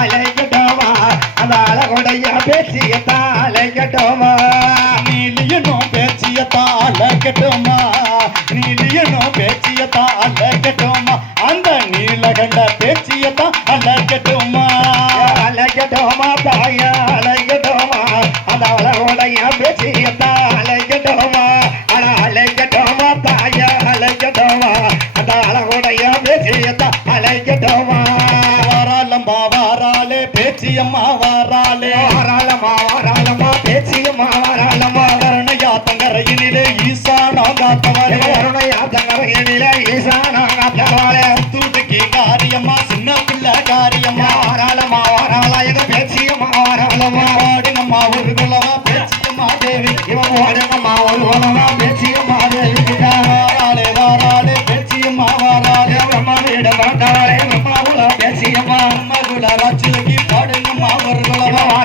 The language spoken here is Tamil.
அலைக்கட்டோமா அந்த அழகுடைய பேச்சியத்தான் அலைக்கட்டோமா நீலியனும் பேச்சியத்தான் அலைக்கட்டுமா நீலியனும் பேச்சியத்தான் அலைக்கட்டுமா அந்த நீலகண்ட பேச்சியத்தான் அலைக்கட்டுமா அலைக்கட்டோமா தாய அலைக்கட்டோமா அந்த அழகுடைய பேச்சியத்தான் அலைக்கட்டோமா அலைக்கட்டோமா தாய அலைக்கட்டோமா அந்த அழகுடைய பேச்சியத்தான் அலைக்கட்டோமா வாராளம்மா வாராளே பேச்சியம்மா வாராளே வாராளமா பேச்சியம்மா வாராளமா கருணையா தங்கரையினிலே ஈசானா காத்தவரே கருணையா தங்கரையினிலே ஈசானா காத்தவரே தூதுக்கி காரியம்மா சின்ன பிள்ளை காரியம்மா வாராளமா எங்க பேச்சியம்மா வாராளமா வாடினம்மா ஒரு குலமா பேச்சியம்மா தேவி இவன் வாடினம்மா ஒரு குலமா பேச்சியம்மா தேவி வாராளே வாராளே பேச்சியம்மா வாராளே அம்மா வீடு வாட்டாளே அம்மா பேச்சியம்மா அம்மா குல ராட்சிலகி பாடுங்கம்மா ஒரு குலமா